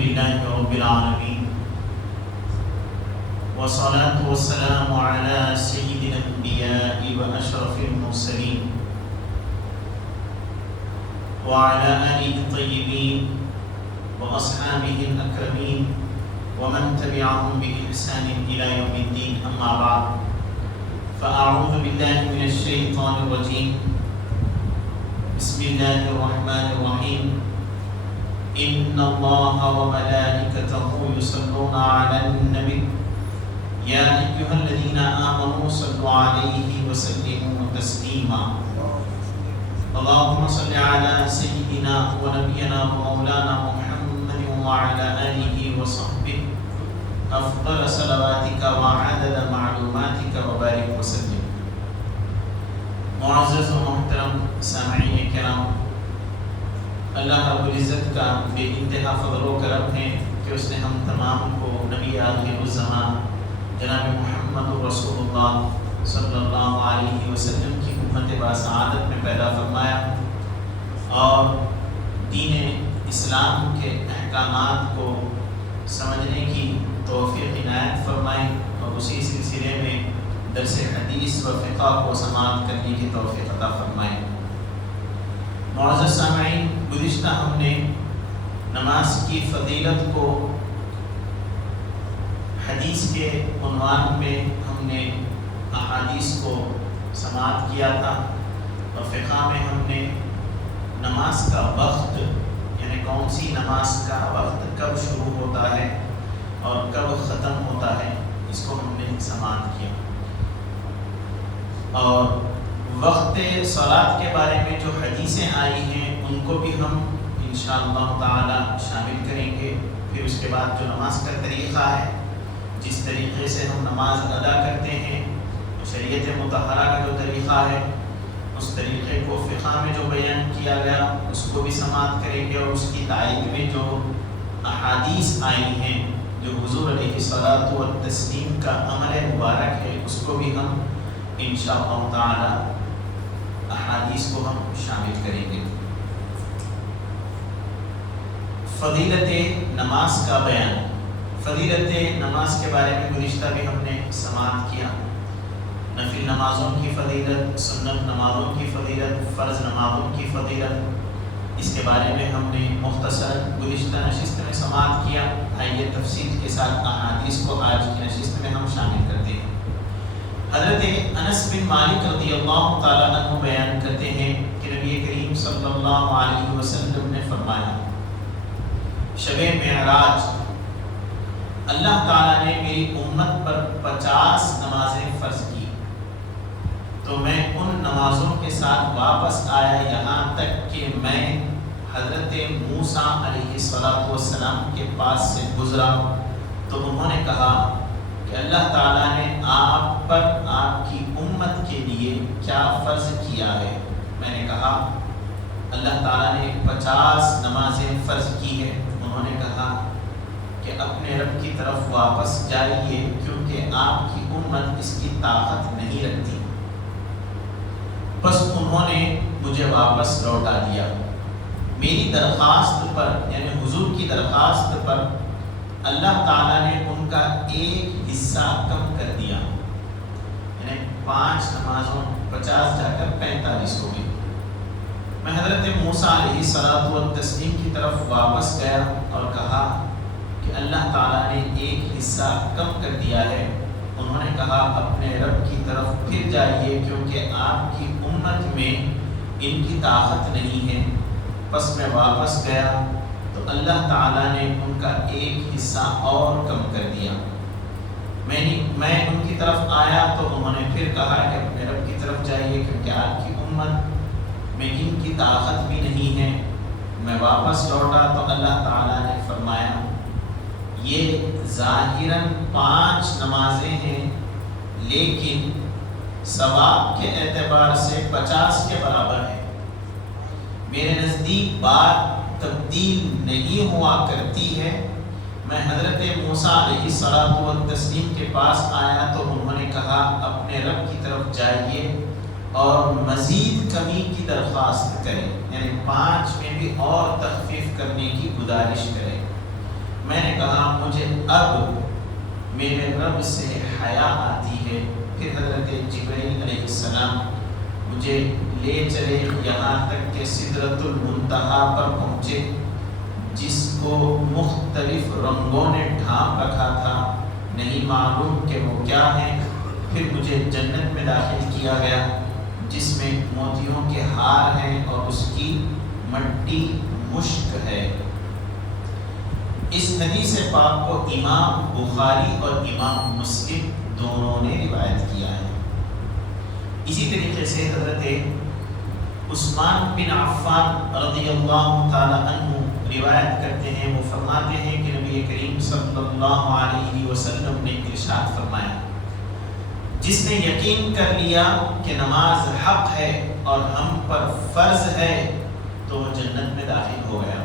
لله رب العالمين والصلاة والسلام على سيد الأنبياء وأشرف المرسلين وعلى آله الطيبين وأصحابه الأكرمين ومن تبعهم بإحسان إلى يوم الدين. أما بعد فأعوذ بالله من الشيطان الرجيم. بسم الله الرحمن الرحيم. إن الله وملائكته يصلون على النبي يا أيها الذين آمنوا صلوا عليه وسلموا تسليما. اللهم صل على سيدنا ونبينا ومولانا محمد وعلى آله وصحبه أفضل صلواتك وعدد معلوماتك وبارك وسلم. معزز و محترم سامعین کرام، اللہ رب العزت کا بے انتہا فضل و کرم ہے کہ اس نے ہم تمام کو نبی آخر الزمان جناب محمد رسول اللہ صلی اللہ علیہ وسلم کی امت باسعادت میں پیدا فرمایا اور دین اسلام کے احکامات کو سمجھنے کی توفیق عنایت فرمائی اور اسی سلسلے میں درس حدیث و فقہ کو سماعت کرنے کی توفیق عطا فرمائی. معزز سامعین، گزشتہ ہم نے نماز کی فضیلت کو حدیث کے عنوان میں ہم نے احادیث کو سماعت کیا تھا اور فقہ میں ہم نے نماز کا وقت یعنی کون سی نماز کا وقت کب شروع ہوتا ہے اور کب ختم ہوتا ہے اس کو ہم نے سماعت کیا. اور وقت صلاۃ کے بارے میں جو حدیثیں آئی ہیں ان کو بھی ہم انشاءاللہ تعالی شامل کریں گے. پھر اس کے بعد جو نماز کا طریقہ ہے، جس طریقے سے ہم نماز ادا کرتے ہیں، شریعت مطہرہ کا جو طریقہ ہے اس طریقے کو فقہ میں جو بیان کیا گیا اس کو بھی سماعت کریں گے اور اس کی تائید میں جو احادیث آئی ہیں جو حضور علیہ الصلاۃ والتسلیم کا عمل مبارک ہے اس کو بھی ہم انشاءاللہ تعالی احادیث کو ہم شامل کریں گے. فضیلت نماز کا بیان. فضیلت نماز کے بارے میں گزشتہ بھی ہم نے سماعت کیا. نفل نمازوں کی فضیلت، سنت نمازوں کی فضیلت، فرض نمازوں کی فضیلت، اس کے بارے میں ہم نے مختصر گزشتہ نشست میں سماعت کیا. آئیے تفصیل کے ساتھ احادیث کو آج کی نشست میں ہم شامل کرتے ہیں. حضرت انس بن مالک رضی اللہ تعالیٰ عنہ بیان کرتے ہیں کہ نبی کریم صلی اللہ علیہ وسلم نے فرمایا، شب معراج اللہ تعالیٰ نے میری امت پر 50 نمازیں فرض کی تو میں ان نمازوں کے ساتھ واپس آیا یہاں تک کہ میں حضرت موسیٰ علیہ السلام کے پاس سے گزرا تو انہوں نے کہا کہ اللہ تعالیٰ نے آپ پر آپ کی امت کے لیے کیا فرض کیا ہے. میں نے کہا اللہ تعالیٰ نے 50 نمازیں فرض کی ہے. انہوں نے کہا کہ اپنے رب کی طرف واپس جائیے کیونکہ آپ کی امت اس کی طاقت نہیں رکھتی. بس انہوں نے مجھے واپس لوٹا دیا. میری درخواست پر یعنی حضور کی درخواست پر اللہ تعالیٰ نے ان کا ایک حصہ کم کر دیا، یعنی 5 نمازوں 50 جا کر 45 ہو گئی. میں حضرت موسیٰ علیہ الصلاۃ والتسلیم کی طرف واپس گیا اور کہا کہ اللہ تعالیٰ نے ایک حصہ کم کر دیا ہے. انہوں نے کہا اپنے رب کی طرف پھر جائیے کیونکہ آپ کی امت میں ان کی طاقت نہیں ہے. بس میں واپس گیا تو اللہ تعالیٰ نے ان کا ایک حصہ اور کم کر دیا. میں ان کی طرف آیا تو انہوں نے پھر کہا کہ اپنے رب کی طرف جائیے کیونکہ آپ کی امت میں ان کی طاقت بھی نہیں ہے. میں واپس لوٹا تو اللہ تعالیٰ نے فرمایا یہ ظاہراً 5 نمازیں ہیں لیکن ثواب کے اعتبار سے 50 کے برابر ہے. میرے نزدیک بات تبدیل نہیں ہوا کرتی ہے. میں حضرت موسیٰ علیہ الصلاۃ والتسلیم کے پاس آیا تو انہوں نے کہا اپنے رب کی طرف جائیے اور مزید کمی کی درخواست کریں، یعنی 5 میں بھی اور تخفیف کرنے کی گزارش کریں. میں نے کہا مجھے اب میرے رب سے حیا آتی ہے۔ پھر حضرت جبرائیل علیہ السلام مجھے لے چلے یہاں تک کہ سدرۃ المنتہا پر پہنچے، جس کو مختلف رنگوں نے ڈھانپ رکھا تھا، نہیں معلوم کہ وہ کیا ہیں۔ پھر مجھے جنت میں داخل کیا گیا جس میں موتیوں کے ہار ہیں اور اس کی مٹی مشک ہے۔ اس حدیث پاک کو امام بخاری اور امام مسلم دونوں نے روایت کیا ہے۔ اسی طریقے سے حضرت عثمان بن عفان رضی اللہ تعالی عنہ روایت کرتے ہیں، وہ فرماتے ہیں کہ نبی کریم صلی اللہ علیہ وسلم نے ارشاد فرمایا، جس نے یقین کر لیا کہ نماز حق ہے اور ہم پر فرض ہے تو وہ جنت میں داخل ہو گیا۔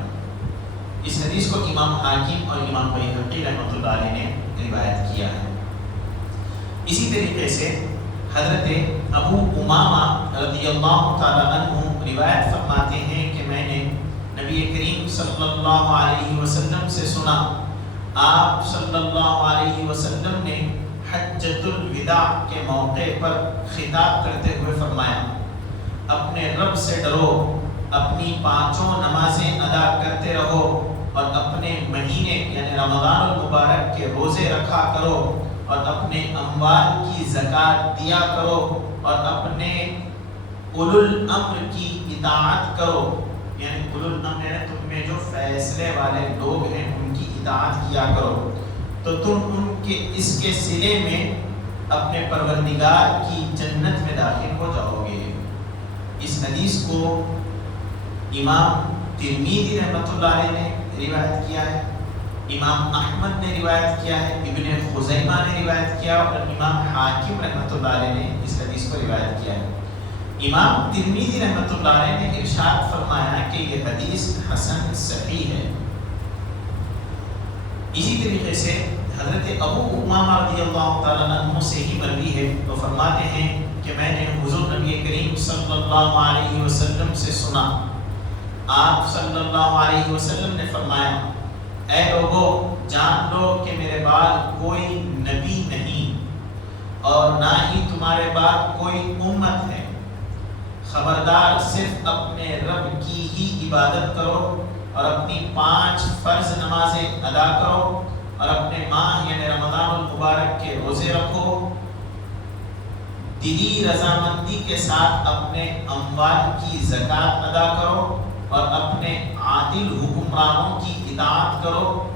اس حدیث کو امام حاکم اور امام بیہقی رحمۃ اللہ علیہ نے روایت کیا ہے۔ اسی طریقے سے حضرت ابو امامہ رضی اللہ تعالی عنہ روایت فرماتے ہیں کہ میں نے نبی کریم صلی اللہ علیہ وسلم سے سنا، آپ صلی اللہ علیہ وسلم نے حجۃ الوداع کے موقع پر خطاب کرتے ہوئے فرمایا، اپنے رب سے ڈرو، اپنی پانچوں نمازیں ادا کرتے رہو اور اپنے مہینے یعنی رمضان المبارک کے روزے رکھا کرو اور اپنے اموال کی زکوٰۃ دیا کرو اور اپنے اولو الامر کی اطاعت کرو، یعنی اولو الامر ہے تم میں جو فیصلے والے لوگ ہیں ان کی اطاعت کیا کرو، تو تم ان کے اس کے صلے میں اپنے پروردگار کی جنت میں داخل ہو جاؤ گے۔ اس حدیث کو امام ترمذی رحمۃ اللہ علیہ نے روایت کیا ہے، امام احمد نے روایت کیا ہے، ابن خزیمہ نے روایت کیا اور امام حاکم رحمۃ اللہ علیہ نے اس حدیث کو روایت کیا ہے۔ امام ترمذی رحمۃ اللہ علیہ نے ارشاد فرمایا کہ یہ حدیث حسن صحیح ہے۔ اسی طریقے سے حضرت ابو امامہ رضی اللہ تعالیٰ عنہ سے ہی مروی ہے، وہ فرماتے ہیں کہ میں نے حضور نبی کریم صلی اللہ علیہ وسلم سے سنا، آپ صلی اللہ علیہ وسلم نے فرمایا، اے لوگو جان لو کہ میرے بعد کوئی نبی نہیں اور نہ ہی تمہارے بعد کوئی امت ہے، خبردار صرف اپنے رب کی ہی عبادت کرو اور اپنی 5 فرض نمازیں ادا کرو اور اپنے ماہ یعنی رمضان المبارک کے روزے رکھو، دلی رضامندی کے ساتھ اپنے اموال کی زکوٰۃ ادا کرو اور اپنے عادل حکمرانوں کی اطاعت کرو،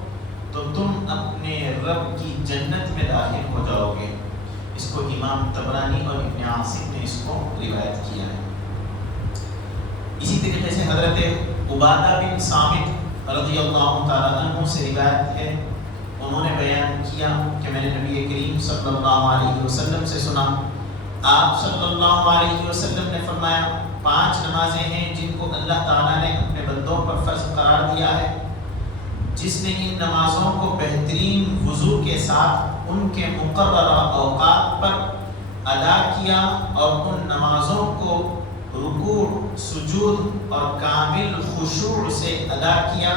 تو تم اپنے رب کی جنت میں داخل ہو جاؤ گے۔ اس کو امام طبرانی اور ابن عاصم نے اس کو روایت کیا ہے۔ اسی طریقے سے حضرت عبادہ بن صامت رضی اللہ تعالیٰ عنہ سے روایت ہے، انہوں نے بیان کیا کہ میں نے نبی کریم صلی اللہ علیہ وسلم سے سنا، آپ صلی اللہ علیہ وسلم نے فرمایا، 5 نمازیں ہیں جن کو اللہ تعالیٰ نے اپنے بندوں پر فرض قرار دیا ہے، جس نے ان نمازوں کو بہترین وضو کے ساتھ ان کے مقررہ اوقات پر ادا کیا اور ان نمازوں کو رکوع، سجود اور کامل خشوع سے ادا کیا،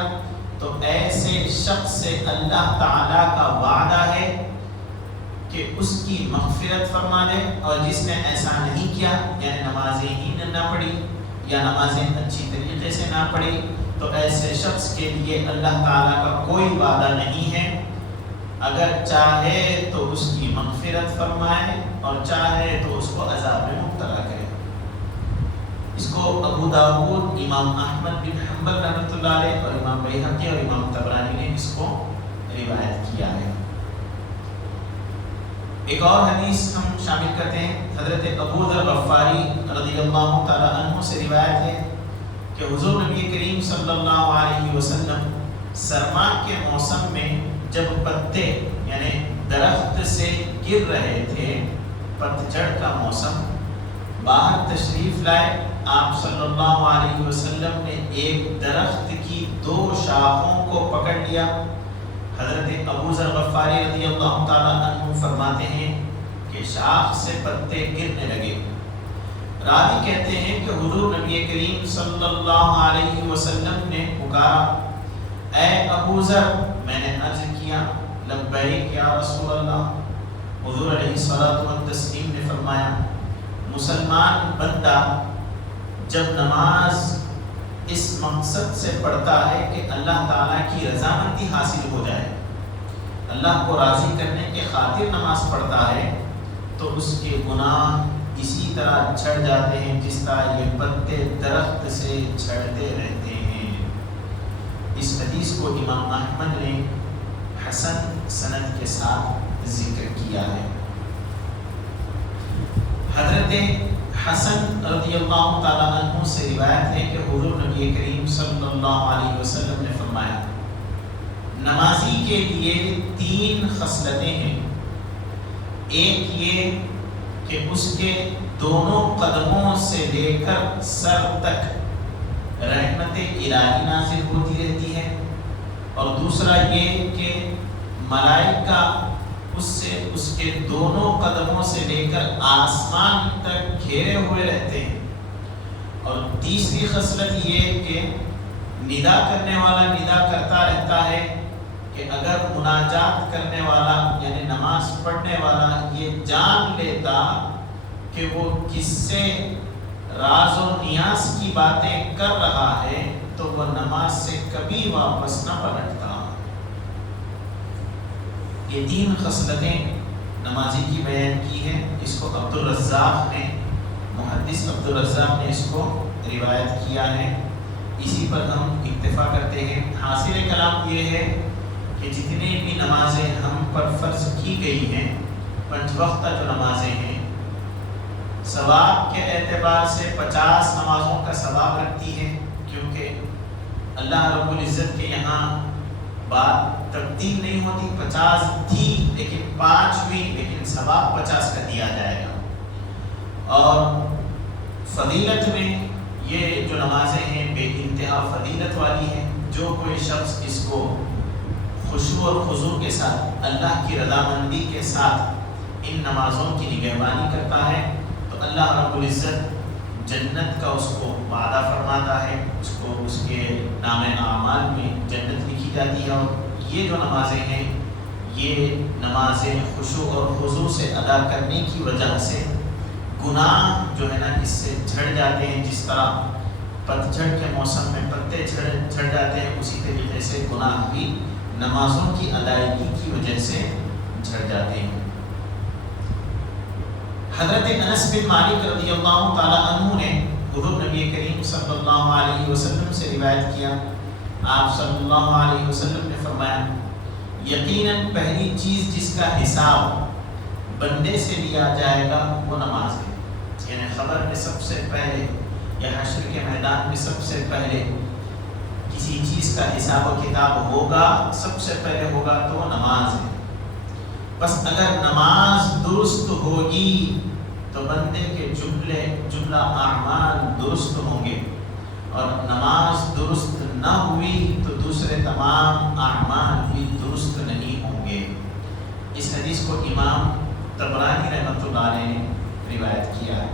تو ایسے شخص سے اللہ تعالیٰ کا وعدہ ہے کہ اس کی مغفرت فرما دے، اور جس نے ایسا نہیں کیا یعنی نمازیں ہی نہ پڑھی یا نمازیں اچھی طریقے سے نہ پڑھی، تو ایسے شخص کے لیے اللہ تعالیٰ کا کوئی وعدہ نہیں ہے، اگر چاہے تو اس کی مغفرت فرمائے اور چاہے تو اس کو عذاب میں مبتلا کرے۔ اس کو ابو داؤد، امام احمد بن حنبل رحمۃ اللہ علیہ اور امام بیہقی اور امام طبرانی نے اس کو روایت کیا ہے۔ ایک اور حدیث ہم شامل کرتے ہیں، حضرت ابو ذر غفاری رضی اللہ تعالی عنہ سے روایت ہے کہ حضور نبی کریم صلی اللہ علیہ وسلم سرما کے موسم میں جب پتے یعنی درخت سے گر رہے تھے، پتجھڑ کا موسم، باہر تشریف لائے، آپ صلی اللہ علیہ وسلم نے ایک درخت کی 2 شاخوں کو پکڑ لیا۔ حضرت ابو ذر غفاری رضی اللہ تعالیٰ عنہ فرماتے ہیں کہ شاخ سے پتے گرنے لگے۔ راوی کہتے ہیں کہ حضور نبی کریم صلی اللہ علیہ وسلم نے پکارا، اے ابو ذر میں نے عرض کیا لبیک یا رسول اللہ. حضور علیہ الصلوۃ والتسلیم نے فرمایا مسلمان بندہ جب نماز اس مقصد سے پڑھتا ہے کہ اللہ تعالیٰ کی رضامندی حاصل ہو جائے، اللہ کو راضی کرنے کے خاطر نماز پڑھتا ہے، تو اس کے گناہ اسی طرح جھڑ جاتے ہیں جس طرح یہ پتے درخت سے جھڑتے رہتے ہیں. اس حدیث کو امام احمد نے حسن سند کے ساتھ ذکر کیا ہے. حضرت حسن رضی اللہ تعالیٰ عنہ سے روایت ہے کہ حضور نبی کریم صلی اللہ علیہ وسلم نے فرمایا نمازی کے لیے 3 خصلتیں ہیں. ایک یہ کہ اس کے دونوں قدموں سے لے کر سر تک رحمت الہی نازل ہوتی رہتی ہے، اور دوسرا یہ کہ ملائکہ اس کے دونوں قدموں سے لے کر آسمان تک گھیرے ہوئے رہتے ہیں، اور تیسری خصلت یہ کہ ندا کرنے والا ندا کرتا رہتا ہے کہ اگر مناجات کرنے والا یعنی نماز پڑھنے والا یہ جان لیتا کہ وہ کس سے راز و نیاز کی باتیں کر رہا ہے تو وہ نماز سے کبھی واپس نہ پلٹتا. یہ 3 خصلتیں نمازی کی بیان کی ہیں. اس کو عبدالرزاق نے محدث عبدالرزاق نے اس کو روایت کیا ہے. اسی پر ہم اکتفا کرتے ہیں. حاصل کلام یہ ہے کہ جتنے بھی نمازیں ہم پر فرض کی گئی ہیں 5 وقتہ جو نمازیں ہیں ثواب کے اعتبار سے 50 نمازوں کا ثواب رکھتی ہے، کیونکہ اللہ رب العزت کے یہاں بات تبدیل نہیں ہوتی. 50 تھی لیکن 5 ہوئی، لیکن ثواب 50 کا دیا جائے گا. اور فضیلت میں یہ جو نمازیں ہیں بے انتہا فضیلت والی ہیں. جو کوئی شخص اس کو خشوع اور خضوع کے ساتھ اللہ کی رضامندی کے ساتھ ان نمازوں کی نگہبانی کرتا ہے تو اللہ رب العزت جنت کا اس کو وعدہ فرماتا ہے. اس کو اس کے نام اعمال میں جنت لکھی جاتی ہے. اور یہ جو نمازیں ہیں یہ نمازیں خشوع اور خضوع سے ادا کرنے کی وجہ سے گناہ جو ہے نا اس سے جھڑ جاتے ہیں. جس طرح پتجھڑ کے موسم میں پتے جھڑ جاتے ہیں، اسی طریقے سے گناہ بھی نمازوں کی ادائیگی کی وجہ سے جھڑ جاتے ہیں. حضرت انس بن مالک رضی اللہ تعالی عنہ نے حضور نبی کریم صلی اللہ علیہ وسلم سے روایت کیا. آپ صلی اللہ علیہ وسلم نے فرمایا یقیناً پہلی چیز جس کا حساب بندے سے لیا جائے گا وہ نماز ہے. یعنی خبر میں سب سے پہلے یا حشر کے میدان میں سب سے پہلے کسی چیز کا حساب و کتاب ہوگا، سب سے پہلے ہوگا تو وہ نماز ہے. بس اگر نماز درست ہوگی تو بندے کے جملہ اعمال درست ہوں گے، اور نماز درست نہ ہوئی تو دوسرے تمام اعمال بھی درست نہیں ہوں گے. اس حدیث کو امام طبرانی رحمۃ اللہ علیہ نے روایت کیا ہے.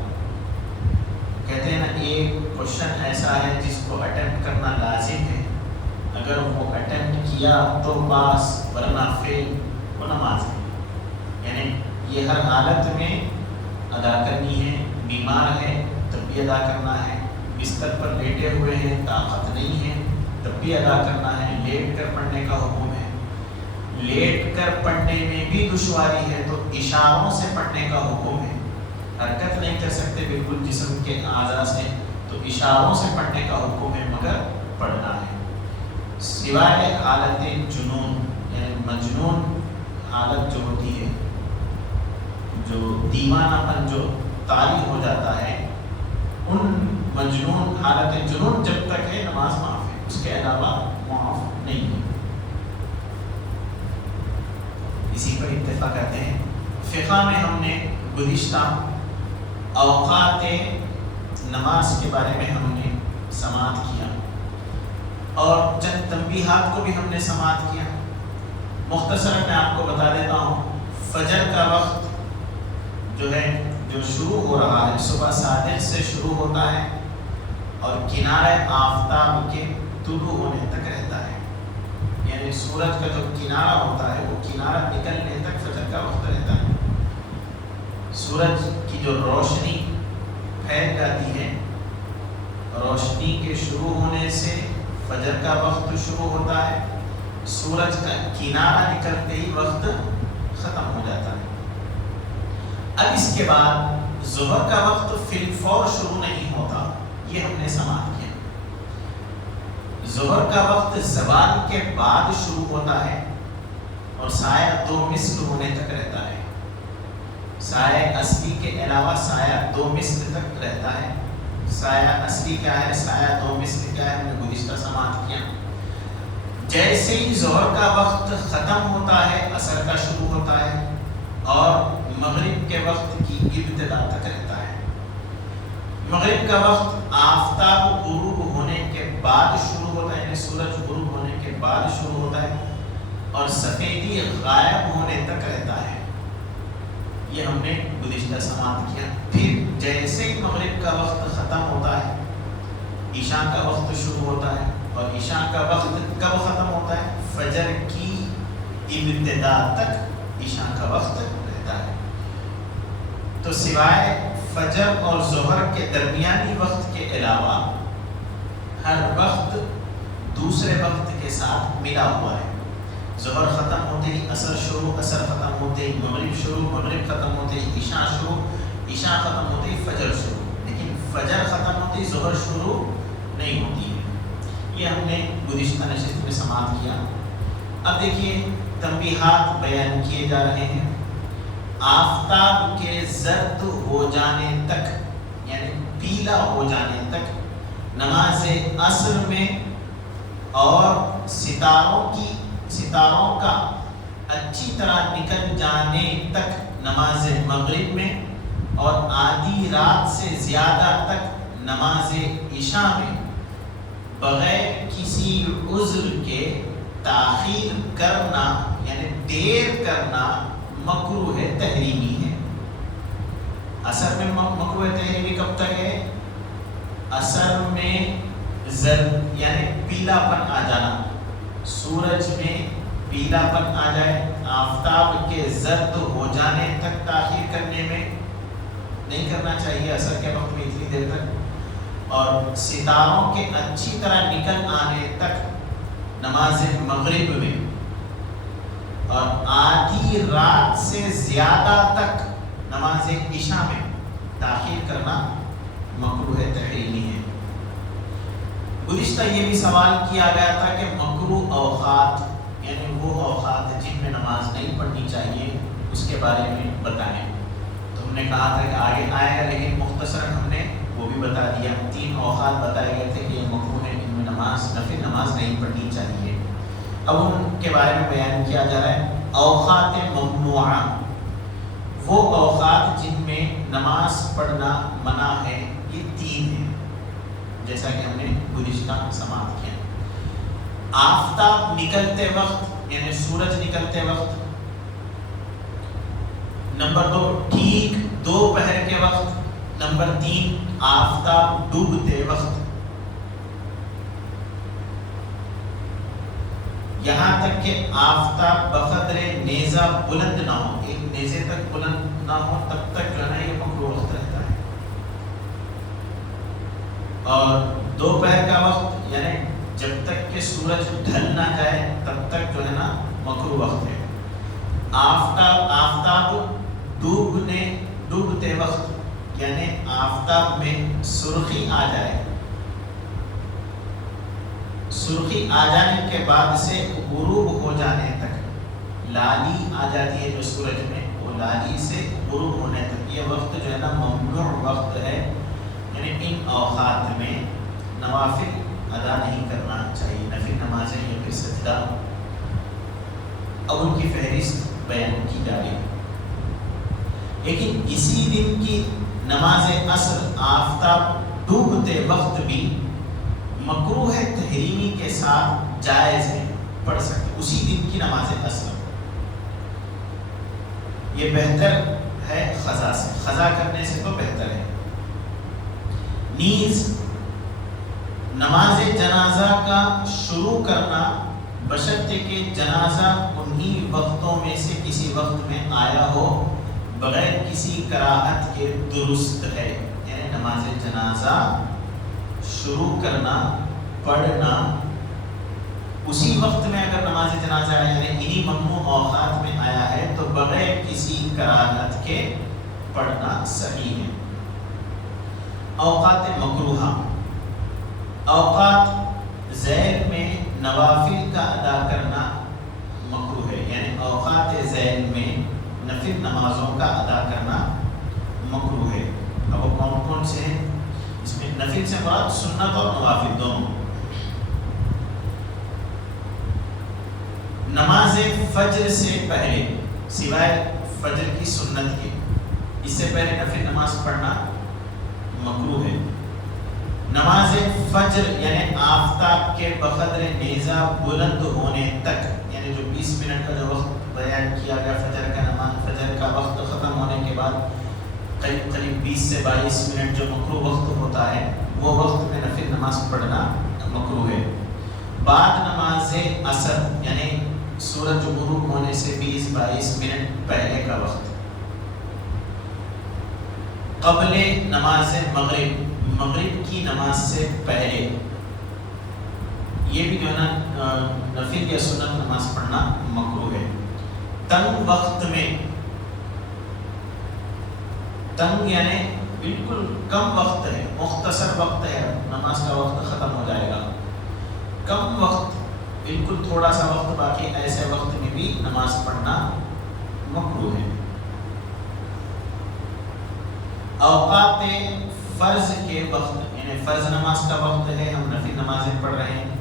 کہتے ہیں نا ایک کوشچن ایسا ہے جس کو اٹیمپٹ کرنا لازم ہے. اگر وہ اٹیمپٹ کیا تو پاس، ورنہ فیل وہ نماز ہے. یعنی یہ ہر حالت میں ادا کرنی ہے. بیمار ہے تب بھی ادا کرنا ہے، بستر پر لیٹے ہوئے ہیں طاقت نہیں ہے تب بھی ادا کرنا ہے. لیٹ کر پڑھنے کا حکم ہے، لیٹ کر پڑھنے میں بھی دشواری ہے تو اشاروں سے پڑھنے کا حکم ہے. حرکت نہیں کر سکتے بالکل جسم کے اعضاء سے تو اشاروں سے پڑھنے کا حکم ہے، مگر پڑھنا ہے. سوائے حالت جنون یعنی مجنون حالت جو ہوتی ہے، جو دیوانہ پن جو طاری ہو جاتا ہے، ان مجنون حالت جنون جب تک ہے نماز معاف ہے، اس کے علاوہ معاف نہیں ہے. اسی پر اتفاق کرتے ہیں. فقہ میں ہم نے گزشتہ اوقات نماز کے بارے میں ہم نے سماعت کیا اور چند تنبیہات کو بھی ہم نے سماعت کیا. مختصر میں آپ کو بتا دیتا ہوں. فجر کا وقت جو ہے جو شروع ہو رہا ہے صبح صادق سے شروع ہوتا ہے اور کنارے آفتاب کے طلوع ہونے تک رہتا ہے. یعنی سورج کا جو کنارہ ہوتا ہے وہ کنارہ نکلنے تک فجر کا وقت رہتا ہے. سورج کی جو روشنی پھیل جاتی ہے، روشنی کے شروع ہونے سے فجر کا وقت شروع ہوتا ہے، سورج کا کنارہ نکلتے ہی وقت ختم ہو جاتا ہے. اب اس کے بعد ظہر کا وقت فی الفور شروع نہیں ہوتا، یہ ہم نے سماعت کیا. ظہر کا وقت زوال کے بعد شروع ہوتا ہے اور سایہ 2 مثل ہونے تک رہتا ہے. سایہ اصلی کے علاوہ سایہ 2 مثل تک رہتا ہے. سایہ اصلی کیا ہے، سایہ 2 مثل کیا ہے، ہم نے گزشتہ سماعت کیا. جیسے ہی ظہر کا وقت ختم ہوتا ہے عصر کا شروع ہوتا ہے اور مغرب کے وقت کی ابتدا تک رہتا ہے. مغرب کا وقت آفتاب غروب ہونے کے بعد شروع ہوتا ہے، یعنی سورج غروب ہونے کے بعد شروع ہوتا ہے اور سفیدی غائب ہونے تک رہتا ہے. یہ ہم نے گزشتہ سماعت کیا. پھر جیسے ہی مغرب کا وقت ختم ہوتا ہے عشاء کا وقت شروع ہوتا ہے اور عشاء کا وقت کب ختم ہوتا ہے، فجر کی ابتدا تک عشاء کا وقت رہتا ہے. تو سوائے فجر اور ظہر کے درمیانی وقت کے علاوہ ہر وقت دوسرے وقت کے ساتھ ملا ہوا ہے. ظہر ختم ہوتے ہی عصر شروع، عصر ختم ہوتے ہی مغرب شروع، مغرب ختم ہوتے ہی عشاء شروع، عشاء ختم ہوتے ہی فجر شروع. لیکن فجر ختم ہوتے ہی ظہر شروع نہیں ہوتی ہے. یہ ہم نے گزشتہ نشست میں سماعت کیا. اب دیکھیے تنبیہات بیان کیے جا رہے ہیں. آفتاب کے زرد ہو جانے تک یعنی پیلا ہو جانے تک نماز عصر میں اور ستاروں کا اچھی طرح نکل جانے تک نماز مغرب میں اور آدھی رات سے زیادہ تک نماز عشاء میں بغیر کسی عذر کے تاخیر کرنا یعنی دیر کرنا مکروہ تحریمی ہے. عصر میں مکروہ تحریمی کب تک ہے؟ عصر میں زرد یعنی پیلا پن آ جانا، سورج میں پیلا پن آ جائے، آفتاب کے زرد ہو جانے تک تاخیر کرنے میں نہیں کرنا چاہیے عصر کے وقت میں اتنی دیر تک. اور ستاروں کے اچھی طرح نکل آنے تک نماز مغرب میں اور آدھی رات سے زیادہ تک نماز عشاء میں تاخیر کرنا مکروہ تحریمی ہے. گزشتہ یہ بھی سوال کیا گیا تھا کہ مکروہ اوقات یعنی وہ اوقات جن میں نماز نہیں پڑھنی چاہیے اس کے بارے میں بتائیں. تو ہم نے کہا تھا کہ آگے آئے گا لیکن مختصراً ہم نے وہ بھی بتا دیا. 3 اوقات بتائے گئے تھے کہ یہ مکروہ ہے، ان میں نفل نماز نہیں پڑھنی چاہیے. اب ان کے بارے میں بیان کیا جا رہا ہے. اوقات ممنوعہ وہ اوقات جن میں نماز پڑھنا منع ہے، یہ 3 ہیں جیسا کہ ہم نے گزشتہ سماعت کیا. آفتاب نکلتے وقت یعنی سورج نکلتے وقت. نمبر 2 ٹھیک دوپہر کے وقت. نمبر 3 آفتاب ڈوبتے وقت. یہاں تک کہ آفتاب بقدر نیزہ بلند نہ ہو، ایک نیزے تک بلند نہ ہو تب تک جو ہے نا یہ مکروہ وقت رہتا ہے. اور دوپہر کا وقت یعنی جب تک کہ سورج ڈھل نہ جائے تب تک جو ہے نا مکروہ وقت ہے. آفتاب ڈوبتے وقت یعنی آفتاب میں سرخی آ جائے، سرخی آ جانے کے بعد سے غروب ہو جانے تک لالی آ جاتی ہے جو سورج میں، وہ لالی سے غروب ہونے تک یہ وقت جو ہے نا ممنوع وقت ہے. یعنی ان اوقات میں نوافل ادا نہیں کرنا چاہیے، نفل نمازیں یا پھر سجدہ. اب ان کی فہرست بیان کی جا رہی ہے. لیکن اسی دن کی نماز عصر آفتاب ڈوبتے وقت بھی مکروہ تحریمی کے ساتھ جائز ہے، پڑھ سکتے اسی دن کی نماز عصر. یہ بہتر ہے قضا سے، قضا کرنے سے تو بہتر ہے. نیز نماز جنازہ کا شروع کرنا بشرطے کہ جنازہ انہی وقتوں میں سے کسی وقت میں آیا ہو بغیر کسی کراہت کے درست ہے. یعنی نماز جنازہ شروع کرنا پڑھنا اسی وقت میں اگر نماز جنازہ آیا یعنی انہی ممنوع اوقات میں آیا ہے تو بغیر کسی کراہت کے پڑھنا صحیح ہے. اوقات مکروہہ، اوقات ذیل میں نوافل کا ادا کرنا مکروہ ہے. یعنی اوقات ذیل میں نفل نمازوں کا ادا کرنا مکروہ ہے. اب وہ کون کون سے ہیں؟ اس میں نفل سے مراد سنت اور نوافل دونوں. نماز فجر سے پہلے سوائے فجر کی سنت کے اس سے پہلے نفل نماز پڑھنا مکروہ ہے. نماز فجر یعنی آفتاب کے بقدر نیزہ بلند ہونے تک یعنی جو 20 منٹ کا جو وقت بیان کیا گیا فجر کا نماز فجر کا وقت ختم ہونے کے بعد قریب 20 سے 22 منٹ جو مکروہ وقت ہوتا ہے وہ وقت میں نفل نماز پڑھنا مکروہ ہے. بعد نماز عصر یعنی سورج غروب ہونے سے 20-22 منٹ پہلے کا وقت. قبل نماز مغرب کی نماز سے پہلے یہ بھی جو ہے نا نفل یا سنت نماز پڑھنا مکروہ ہے. تنگ وقت میں، تنگ یعنی بالکل کم وقت ہے، مختصر وقت ہے، نماز کا وقت ختم ہو جائے گا، کم وقت بالکل تھوڑا سا وقت باقی، ایسے وقت میں بھی نماز پڑھنا مکروہ ہے. اوقات فرض کے وقت یعنی فرض نماز کا وقت ہے، ہم نفل نمازیں پڑھ رہے ہیں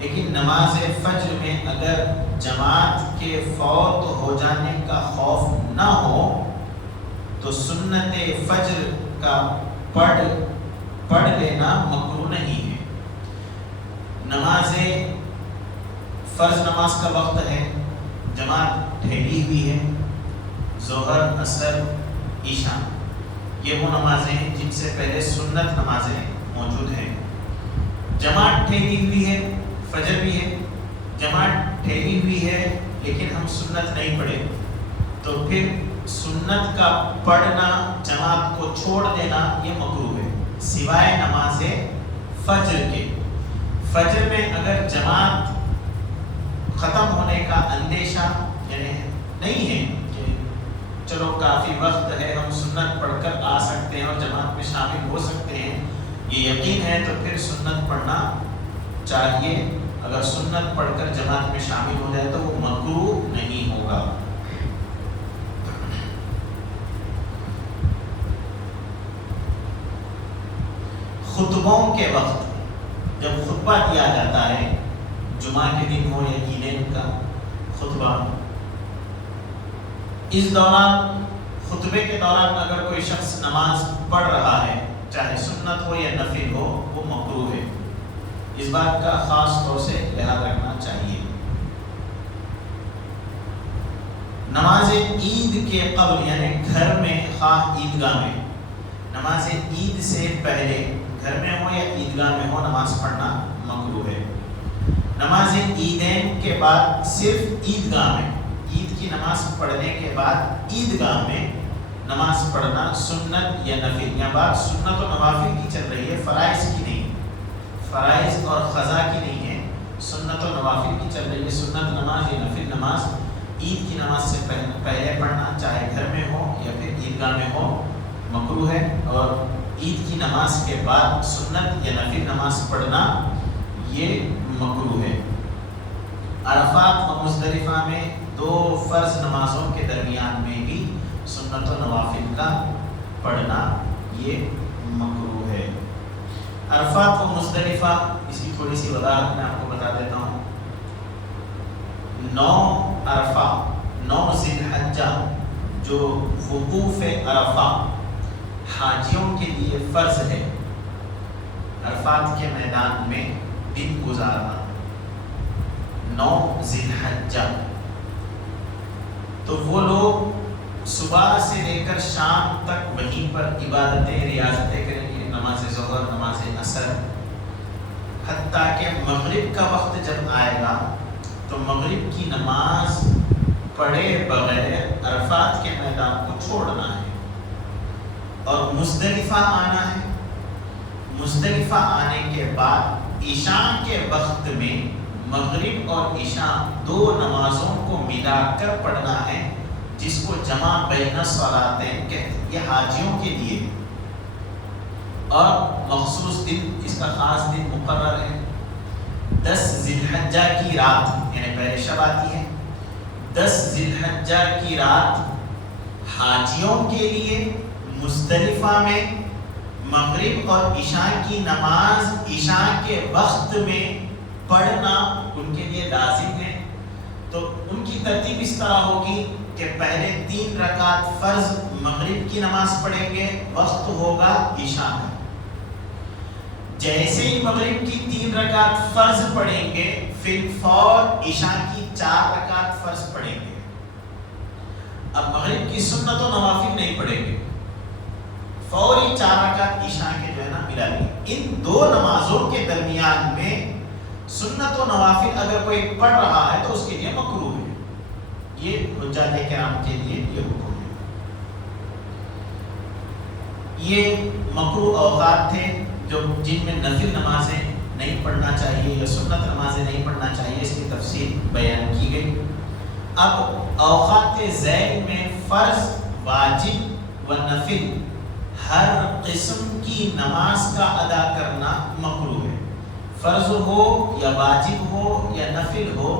لیکن نماز فجر میں اگر جماعت کے فوت ہو جانے کا خوف نہ ہو تو سنت فجر کا پڑھ لینا مکروہ نہیں ہے. نماز فرض نماز کا وقت ہے، جماعت ٹھہری ہوئی ہے، ظہر عصر عشاء یہ وہ نمازیں ہیں جن سے پہلے سنت نمازیں موجود ہیں. جماعت ٹھہری ہوئی ہے، فجر بھی ہے، جماعت ٹھہری ہوئی ہے لیکن ہم سنت نہیں پڑھے تو پھر سنت کا پڑھنا جماعت کو چھوڑ دینا یہ مکروہ ہے سوائے نماز فجر کے. فجر میں اگر جماعت ختم ہونے کا اندیشہ یعنی نہیں ہے کہ چلو کافی وقت ہے ہم سنت پڑھ کر آ سکتے ہیں اور جماعت میں شامل ہو سکتے ہیں، یہ یقین ہے تو پھر سنت پڑھنا چاہیے. اگر سنت پڑھ کر جماعت میں شامل ہو جائے تو وہ مکروہ نہیں ہوگا. خطبوں کے وقت جب خطبہ دیا جاتا ہے، جمعہ کے دن ہو یا عیدین کا خطبہ، اس دوران خطبے کے دوران اگر کوئی شخص نماز پڑھ رہا ہے چاہے سنت ہو یا نفل ہو وہ مکروہ ہے. اس بات کا خاص طور سے لحاظ رکھنا چاہیے. نماز عید کے قبل یعنی گھر میں خواہ عیدگاہ میں نماز عید سے پہلے گھر میں ہو یا عیدگاہ میں ہو نماز پڑھنا مکروہ ہے. نماز عیدین کے بعد صرف عیدگاہ میں عید کی نماز پڑھنے کے بعد عیدگاہ میں نماز پڑھنا سنت یا نفل. یا بات سنت و نوافل کی چل رہی ہے، فرائض کی نہیں، فرائض اور قضا کی نہیں ہے، سنت و نوافل کی چل رہی ہے. سنت نماز یا نفل نماز عید کی نماز سے پہلے پڑھنا چاہے گھر میں ہو یا پھر عیدگاہ میں ہو مکروہ ہے، اور عید کی نماز کے بعد سنت یا نفل نماز پڑھنا یہ مکروہ ہے. عرفات و مزدلفہ میں دو فرض نمازوں کے درمیان میں بھی سنت و نوافل کا پڑھنا یہ مکروہ ہے. عرفات و مزدلفہ اس کی تھوڑی سی وضاحت میں آپ کو بتا دیتا ہوں. 9 عرفہ 9 ذی الحجہ جو وقوف عرفہ حاجیوں کے لیے فرض ہے، عرفات کے میدان میں دن گزارنا 9 ذی الحجہ، تو وہ لوگ صبح سے لے کر شام تک وہیں پر عبادتیں ریاضتیں کریں گے، نماز ظہر نماز عصر، حتیٰ کہ مغرب کا وقت جب آئے گا تو مغرب کی نماز پڑھے بغیر عرفات کے میدان کو چھوڑنا ہے اور مزدلفہ آنا ہے. مزدلفہ آنے کے بعد عشاء کے وقت میں مغرب اور عشاء دو نمازوں کو ملا کر پڑھنا ہے، جس کو جمع بین الصلاتین کہتے ہیں. یہ حاجیوں کے لیے اور مخصوص دن، اس کا خاص دن مقرر ہے. 10 ذی الحجہ کی رات، یعنی پہلے شب آتی ہے. 10 ذی الحجہ کی رات حاجیوں کے لیے مزدلفہ میں مغرب اور عشاء کی نماز عشاء کے وقت میں پڑھنا ان کے لیے لازم ہے. تو ان کی ترتیب اس طرح ہوگی کہ پہلے 3 رکعت فرض مغرب کی نماز پڑھیں گے، وقت ہوگا عشاء کا. جیسے ہی مغرب کی 3 رکعت فرض پڑھیں گے، پھر فور عشاء کی 4 رکعت فرض پڑھیں گے. اب مغرب کی سنت و نوافل نہیں پڑھیں گے، فوری 4 رکعت عشاء کے جو ہے نا ملا لیں. ان دو نمازوں کے درمیان میں سنت و نوافل اگر کوئی پڑھ رہا ہے تو اس کے لیے مکروہ ہے. یہ حجاج کرام کے لیے یہ حکم ہے. یہ مکروہ اوقات تھے جو جن میں نفل نمازیں نہیں پڑھنا چاہیے یا سنت نمازیں نہیں پڑھنا چاہیے، اس کی تفصیل بیان کی گئی. اب اوقات ذیل میں فرض، واجب و نفل ہر قسم کی نماز کا ادا کرنا مکروہ ہے. فرض ہو یا واجب ہو یا نفل ہو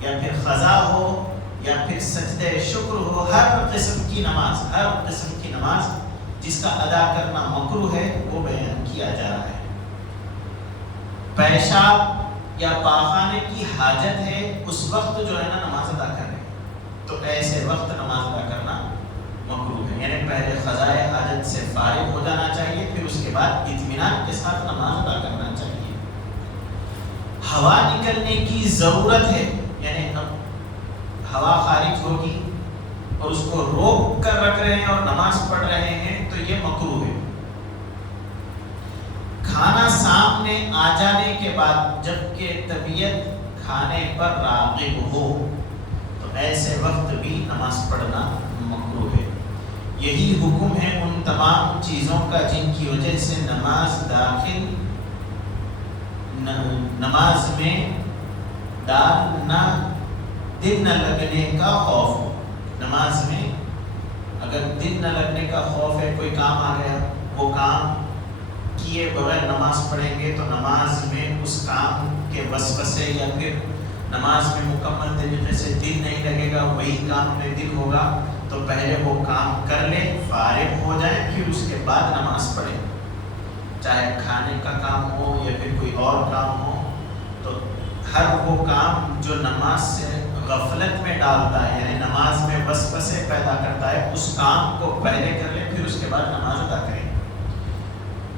یا پھر قضا ہو یا پھر سجدہ شکر ہو، ہر قسم کی نماز جس کا ادا کرنا مکروہ ہے وہ بیان کیا جا رہا ہے. پیشاب یا پاخانے کی حاجت ہے، اس وقت جو ہے نا نماز ادا کر رہے ہیں، تو ایسے وقت نماز ادا کرنا مکروہ ہے. یعنی پہلے قضائے حاجت سے فارغ ہو جانا چاہیے، پھر اس کے بعد اطمینان کے ساتھ نماز ادا کرنا چاہیے. ہوا نکلنے کی ضرورت ہے، یعنی اب ہوا خارج ہوگی اور اس کو روک کر رکھ رہے ہیں اور نماز پڑھ رہے ہیں تو یہ مکروہ ہے. کھانا سامنے آ جانے کے بعد جبکہ طبیعت کھانے پر راغب ہو تو ایسے وقت بھی نماز پڑھنا مکروہ ہے. یہی حکم ہے ان تمام چیزوں کا جن کی وجہ سے نماز میں دل نہ لگنے کا خوف ہو. نماز میں اگر دل نہ لگنے کا خوف ہے، کوئی کام آ گیا، وہ کام کیے بغیر نماز پڑھیں گے تو نماز میں اس کام کے وسوسے یا پھر نماز میں مکمل طریقے سے دل نہیں لگے گا، وہی کام میں دل ہوگا. تو پہلے وہ کام کر لیں، فارغ ہو جائیں، پھر اس کے بعد نماز پڑھیں. چاہے کھانے کا کام ہو یا پھر کوئی اور کام ہو، تو ہر وہ کام جو نماز سے غفلت میں ڈالتا ہے، یعنی نماز میں وسوسے پیدا کرتا ہے، اس کام کو پہلے کر لیں، پھر اس کے بعد نماز ادا کریں.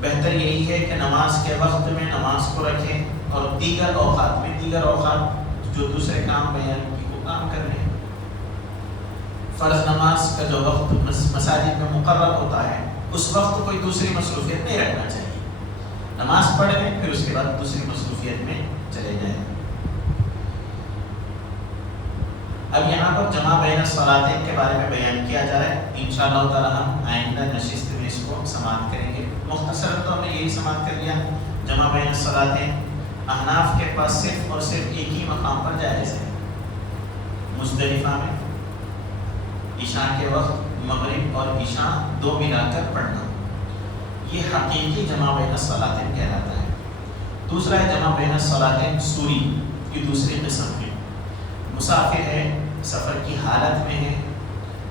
بہتر یہی ہے کہ نماز کے وقت میں نماز کو رکھیں اور دیگر اوقات جو دوسرے کام بیان کی وہ کام کر لیں. فرض نماز کا جو وقت مساجد میں مقرر ہوتا ہے، اس وقت کوئی دوسری مصروفیت نہیں رکھنا چاہیے. نماز پڑھ لیں، پھر اس کے بعد دوسری مصروفیت میں چلے جائیں. اب یہاں پر جمع بین الصلاتین کے بارے میں بیان کیا جا رہا ہے. انشاءاللہ تعالی ہم آئندہ نشست میں اس کو سماعت کریں گے. مختصر تو ہم نے یہی سماعت کر لیا. جمع بین الصلاتین احناف کے پاس صرف اور صرف ایک ہی مقام پر جائز ہے، مزدلفہ میں عشاء کے وقت مغرب اور عشاء دو ملا کر پڑھنا. یہ حقیقی جمع بین الصلاتین کہلاتا ہے. دوسرا ہے جمع بین الصلاتین سوری، یہ دوسری قسم ہے. مسافر ہے، سفر کی حالت میں ہے،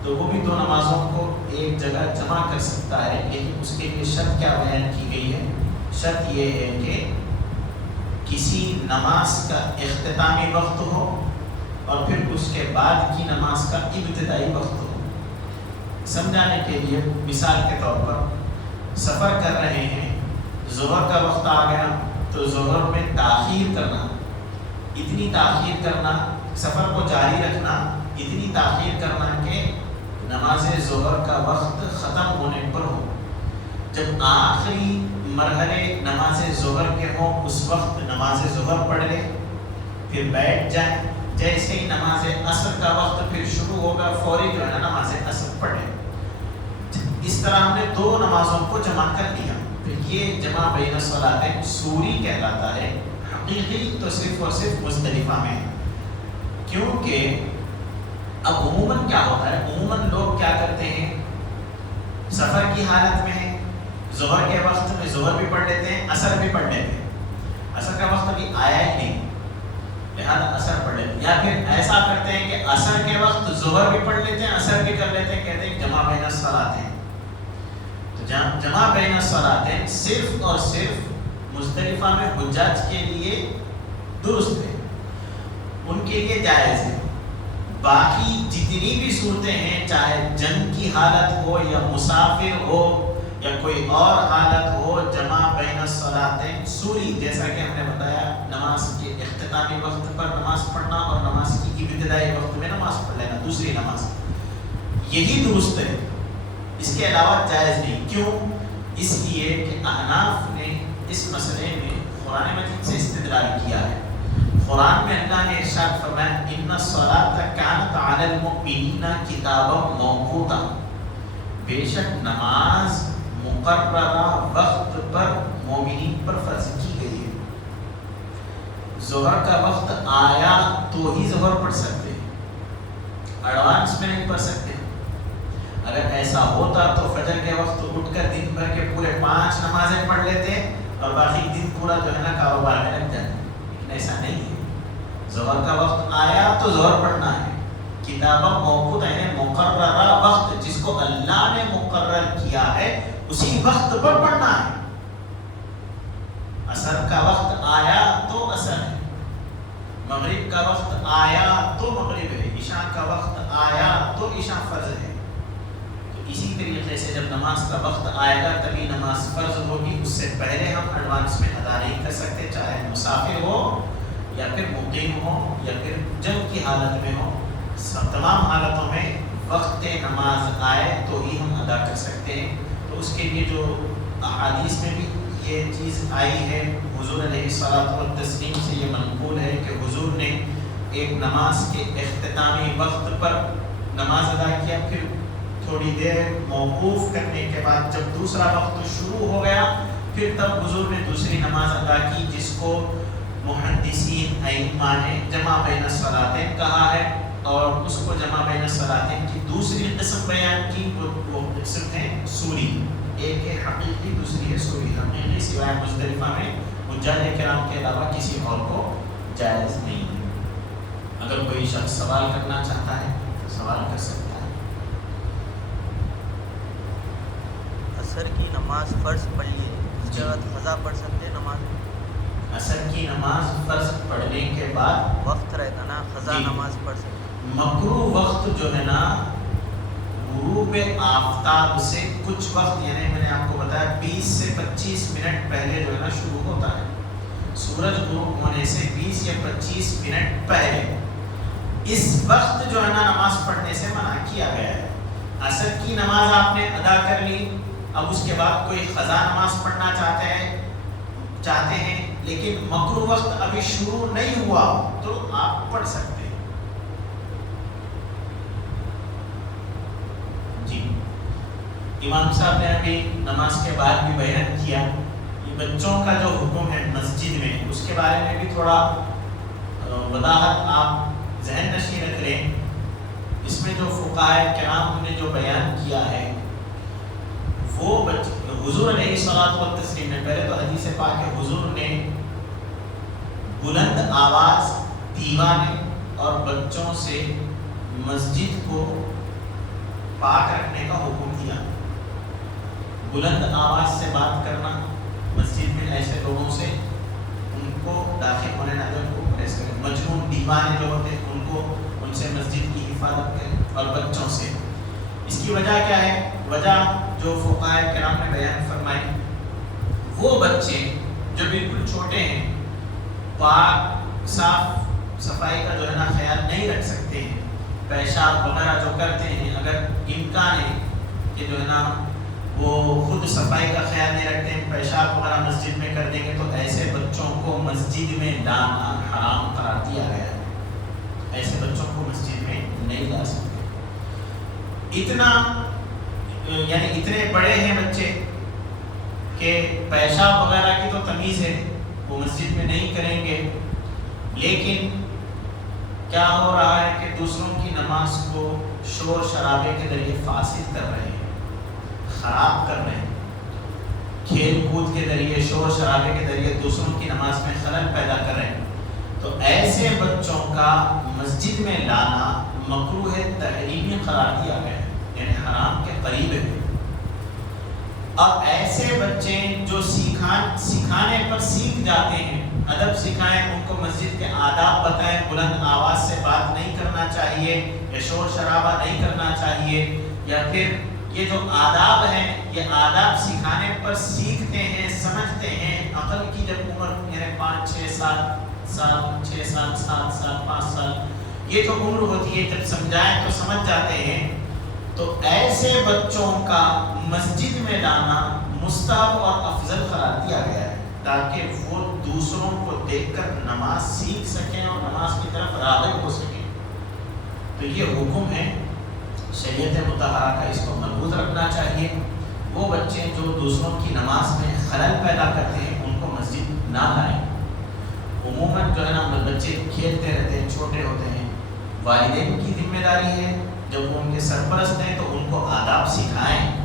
تو وہ بھی دو نمازوں کو ایک جگہ جمع کر سکتا ہے، لیکن اس کے لیے شرط کیا بیان کی گئی ہے؟ شرط یہ ہے کہ کسی نماز کا اختتامی وقت ہو اور پھر اس کے بعد کی نماز کا ابتدائی وقت ہو. سمجھانے کے لیے مثال کے طور پر سفر کر رہے ہیں، ظہر کا وقت آ گیا تو ظہر میں تاخیر کرنا، اتنی تاخیر کرنا، سفر کو جاری رکھنا، اتنی تاخیر کرنا کہ نماز ظہر کا وقت ختم ہونے پر ہو. جب آخری مرحلے نماز ظہر کے ہوں اس وقت نماز ظہر پڑھ لیں، پھر بیٹھ جائیں جیسے ہی نماز عصر کا وقت پھر شروع ہوگا فوری جو ہے نا نماز عصر پڑھیں. اس طرح ہم نے دو نمازوں کو جمع کر لیا. پھر یہ جمع بین الصلاتین سوری کہلاتا ہے. حقیقی تو صرف اور صرف مزدلفہ میں ہے، کیونکہ اب عموماً کیا ہوتا ہے، عموماً لوگ کیا کرتے ہیں، سفر کی حالت میں ہیں، ظہر کے وقت میں ظہر بھی پڑھ لیتے ہیں، عصر بھی پڑھ لیتے ہیں. عصر کا وقت ابھی آیا ہی نہیں لہٰذا عصر پڑھ لیتے ہیں، یا پھر ایسا کرتے ہیں کہ عصر کے وقت ظہر بھی پڑھ لیتے ہیں، عصر بھی کر لیتے ہیں، کہتے ہیں جمع بین الصلاتین. تو جمع بین الصلاتین صرف اور صرف مزدلفہ میں حجاج کے لیے درست ہے، ان کے لیے جائز ہے. باقی جتنی بھی صورتیں ہیں، چاہے جنگ کی حالت ہو یا مسافر ہو یا کوئی اور حالت ہو، جمع بین الصلاتین سوری، جیسا کہ ہم نے بتایا نماز کے اختتامی وقت پر نماز پڑھنا اور نماز کی ابتدائی وقت میں نماز پڑھ لینا، دوسری نماز، یہی درست ہے. اس کے علاوہ جائز نہیں. کیوں؟ اس لیے کہ احناف نے اس مسئلے میں قرآن مجید سے استدلال کیا ہے. قرآن میں اللہ نے ارشاد فرمایا ان الصلاۃ کانت علی المؤمنین کتابا موقوتا، بے شک نماز مقررہ وقت پر مومنین پر فرض کی گئی ہے. ظہر کا وقت آیا تو ہی ظہر پڑھ سکتے، ایڈوانس میں نہیں پڑھ سکتے. اگر ایسا ہوتا تو فجر کے وقت اٹھ کر دن بھر کے پورے 5 نمازیں پڑھ لیتے اور باقی دن پورا جو ہے نا کاروبار میں لگ جاتے. لیکن ایسا نہیں ہے. ظہر کا وقت آیا تو ظہر پڑھنا ہے. کتابہ موقوت ہے، مقررہ وقت جس کو اللہ نے مقرر کیا ہے اسی وقت پر پڑھنا ہے. عصر کا وقت آیا تو عصر ہے، مغرب کا وقت آیا تو مغرب ہے، عشاء کا وقت آیا تو عشاء فرض ہے. اسی طریقے سے جب نماز کا وقت آئے گا تبھی نماز فرض ہوگی. اس سے پہلے ہم ایڈوانس میں ادا نہیں کر سکتے، چاہے مسافر ہو یا پھر مقیم ہو یا پھر جنگ کی حالت میں ہو. تمام حالتوں میں وقت نماز آئے تو ہی ہم ادا کر سکتے ہیں. تو اس کے لیے جو احادیث میں بھی یہ چیز آئی ہے، حضور علیہ الصلوۃ والتسلیم سے یہ منقول ہے کہ حضور نے ایک نماز کے اختتامی وقت پر نماز ادا کیا، پھر تھوڑی دیر موقوف کرنے کے بعد جب دوسرا وقت شروع ہو گیا پھر تب حضور نے دوسری نماز ادا کی، جس کو محدثین ائمہ نے جمع بین الصلاتین کہا ہے. اور اس کو جمع بین الصلاتین کی دوسری قسم بیان کی، وہ قسم ہے سوری. ایک ہے حقیقی، دوسری ہے سوری. حقیقی سوائے مزدلفہ میں حجاج کرام کے علاوہ کسی اور کو جائز نہیں ہے. اگر کوئی شخص سوال کرنا چاہتا ہے تو سوال کر سکتا ہے. عصر کی نماز فرض پڑھ لیے اس کے بعد قضا پڑھ سکتے ہیں نماز؟ عصر کی نماز فرض پڑھنے کے بعد وقت رہتا نا قضا نماز پڑھ سکتے. مکروہ وقت جو ہے نا غروب آفتاب سے کچھ وقت، یعنی میں نے آپ کو بتایا 20 سے 25 منٹ پہلے جو ہے نا شروع ہوتا ہے. سورج غروب ہونے سے 20 یا 25 منٹ پہلے اس وقت جو ہے نا نماز پڑھنے سے منع کیا گیا ہے. عصر کی نماز آپ نے ادا کر لی، اب اس کے بعد کوئی قضا نماز پڑھنا چاہتے ہیں لیکن مکروہ وقت ابھی شروع نہیں ہوا تو آپ پڑھ سکتے ہیں. جی امام صاحب نے ابھی نماز کے بعد بھی بیان کیا، یہ بچوں کا جو حکم ہے مسجد میں اس کے بارے میں بھی تھوڑا وضاحت آپ ذہن نشین رکھ لیں. اس میں جو فقہاء کرام نے جو بیان کیا ہے وہ حضور علیہ الصلوۃ والتسلیم نے، پہلے تو حدیث پاک ہے، حضور نے بلند آواز دیوانے اور بچوں سے مسجد کو پاک رکھنے کا حکم دیا. بلند آواز سے بات کرنا مسجد میں ایسے لوگوں سے، ان کو داخل ہونے نہ دیں، ان کو پریس کریں. مجنون دیوانے جو ہوتے ہیں ان کو، ان سے مسجد کی حفاظت کریں اور بچوں سے. اس کی وجہ کیا ہے؟ وجہ جو فقہاء کرام نے بیان فرمائی، وہ بچے جو بالکل چھوٹے ہیں، پاک صاف صفائی کا جو ہے نا خیال نہیں رکھ سکتے ہیں، پیشاب وغیرہ جو کرتے ہیں، اگر امکان ہے کہ جو ہے نا وہ خود صفائی کا خیال نہیں رکھتے ہیں، پیشاب وغیرہ مسجد میں کر دیں گے، تو ایسے بچوں کو مسجد میں لانا حرام قرار دیا گیا ہے. ایسے بچوں کو مسجد میں نہیں لا سکتے. اتنا یعنی اتنے بڑے ہیں بچے کہ پیشاب وغیرہ کی تو تمیز ہے، وہ مسجد میں نہیں کریں گے، لیکن کیا ہو رہا ہے کہ دوسروں کی نماز کو شور شرابے کے ذریعے فاسد کر رہے ہیں، خراب کر رہے ہیں، کھیل کود کے ذریعے شور شرابے کے ذریعے دوسروں کی نماز میں خلل پیدا کر رہے ہیں. تو ایسے بچوں کا مسجد میں لانا مکروہ تحریمی قرار دیا گیا ہے، یعنی حرام کے قریب ہے. اب ایسے بچے جو سکھانے پر سیکھ جاتے ہیں، ادب سکھائیں، ان کو مسجد کے آداب بتائیں، بلند آواز سے بات نہیں کرنا چاہیے یا شور شرابہ نہیں کرنا چاہیے، یا پھر یہ جو آداب ہیں یہ آداب سکھانے پر سیکھتے ہیں، سمجھتے ہیں. عقل کی جب عمر یعنی 5 6 7 سال 5 سال یہ جو عمر ہوتی ہے، جب سمجھائیں تو سمجھ جاتے ہیں. تو ایسے بچوں کا مسجد میں لانا مستحب اور افضل قرار دیا گیا ہے تاکہ وہ دوسروں کو دیکھ کر نماز سیکھ سکیں اور نماز کی طرف راغب ہو سکیں. تو یہ حکم ہے شریعت مطہرہ کا، اس کو مربوط رکھنا چاہیے. وہ بچے جو دوسروں کی نماز میں خلل پیدا کرتے ہیں ان کو مسجد نہ لائیں. عموماً جو ہے نا بچے کھیلتے رہتے ہیں، چھوٹے ہوتے ہیں، والدین کی ذمہ داری ہے جب وہ ان کے سرپرست ہیں تو ان کو آداب سکھائیں.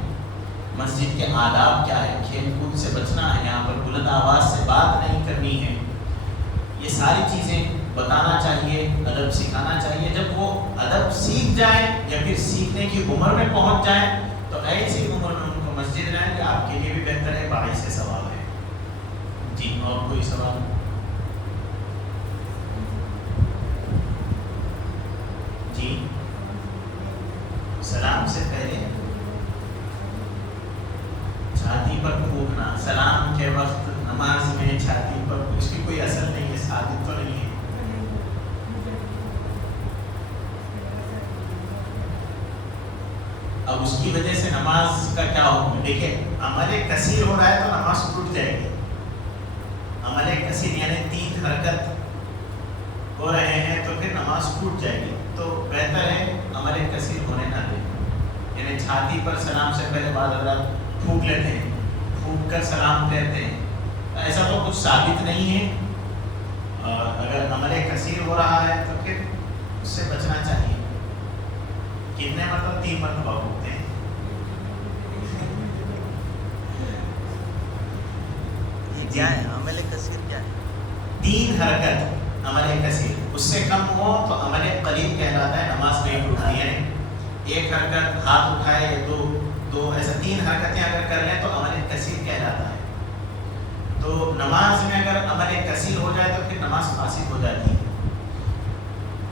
مسجد کے آداب کیا ہے، کھیل کود سے بچنا ہے، یہاں پر بلند آواز سے بات نہیں کرنی ہے، یہ ساری چیزیں بتانا چاہیے، ادب سکھانا چاہیے. جب وہ ادب سیکھ جائیں یا پھر سیکھنے کی عمر میں پہنچ جائیں تو ایسی عمر میں ان کو مسجد لائیں، کہ آپ کے لیے بھی بہتر ہے، باعث ثواب ہے. جی اور کوئی سوال؟ جی سلام سے پہلے چھاتی پر تھوکنا، سلام کے وقت نماز میں چھاتی پر، اس کی کوئی اثر نہیں ہے، ثابت تو نہیں ہے. اب اس کی وجہ سے نماز کا کیا حکم ہے؟ دیکھیں عمل کثیر ہو رہا ہے تو نماز ٹوٹ جائے گی. عمل کثیر یعنی 3 حرکت ہو رہے ہیں تو پھر نماز ٹوٹ جائے گی. تو بہتر ہے عمل کثیر ہونے نہ دیں. یعنی چھاتی پر سلام سے پہلے بعض حضرات پھونک لیتے ہیں، پھونک کر سلام کہتے ہیں، ایسا تو کچھ ثابت نہیں ہے. اور اگر عمل کثیر ہو رہا ہے تو پھر اس سے بچنا چاہیے. کتنے مرتبہ؟ 3 مرتبہ پھونکتے ہیں. کیا ہے عمل کثیر؟ کیا ہے؟ 3 حرکت عمل کثیر، اس سے کم ہو تو عمل قلیل کہلاتا ہے، نماز نہیں ٹوٹتی ہے. 1 حرکت ہاتھ اٹھائے یا 2 ایسا 3 حرکتیں اگر کر لیں تو عمل کثیر کہلاتا ہے. تو نماز میں اگر عمل کثیر ہو جائے تو پھر نماز فاسد ہو جاتی ہے.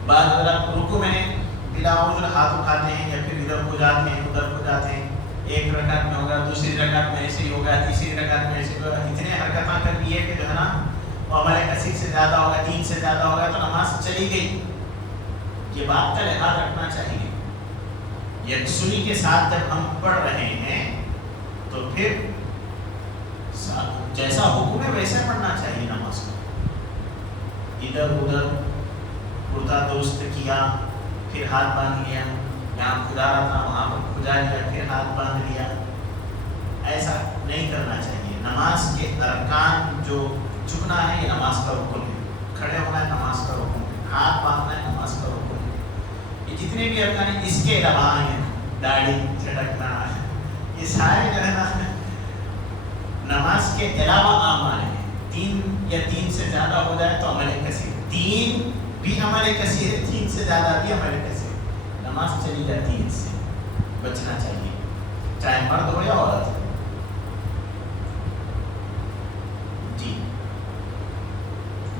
بعض حضرات رکوع میں بلا عذر ہاتھ اٹھاتے ہیں یا پھر ادھر ہو جاتے ہیں ادھر ہو جاتے ہیں. 1 رکعت میں ہوگا، دوسری رکعت میں ایسے ہی ہوگا، تیسری رکعت میں ایسے ہوگا. اتنے حرکتیں کر لیے کہ جو ہے نا وہ عمل کثیر سے زیادہ ہوگا، 3 سے زیادہ ہوگا تو نماز چلی گئی. یہ بات کا لحاظ رکھنا چاہیے. یکسوئی کے ساتھ جب ہم پڑھ رہے ہیں تو پھر جیسا حکم ہے ویسے پڑھنا چاہیے نماز کو. ادھر ادھر کرتا درست کیا، پھر ہاتھ باندھ لیا، یہاں کھدا رہا تھا وہاں پر کھدا لیا، پھر ہاتھ باندھ لیا، ایسا نہیں کرنا چاہیے. نماز کے ارکان جو جھکنا ہے یہ نماز کا رکن ہے، کھڑے ہونا ہے نماز کا رکن ہے، ہاتھ باندھنا ہے نماز کا رکن ہے. یہ جتنے بھی ارکان ہیں اس کے علاوہ ہیں، داڑھی جھڑکنا، یہ سارے جو ہے نا نماز کے علاوہ اعمال ہیں. 3 یا 3 سے زیادہ ہو جائے تو عمل کثیر. 3 بھی عمل کثیر ہے، 3 سے زیادہ بھی عمل کثیر. نماز چلی جاتی ہے، اس سے بچنا چاہیے، چاہے مرد ہو یا عورت. جی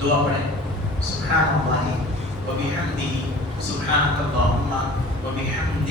دعا پڑھیں. سبحان اللہ و بحمدہ، سبحانک اللہم و بحمدک.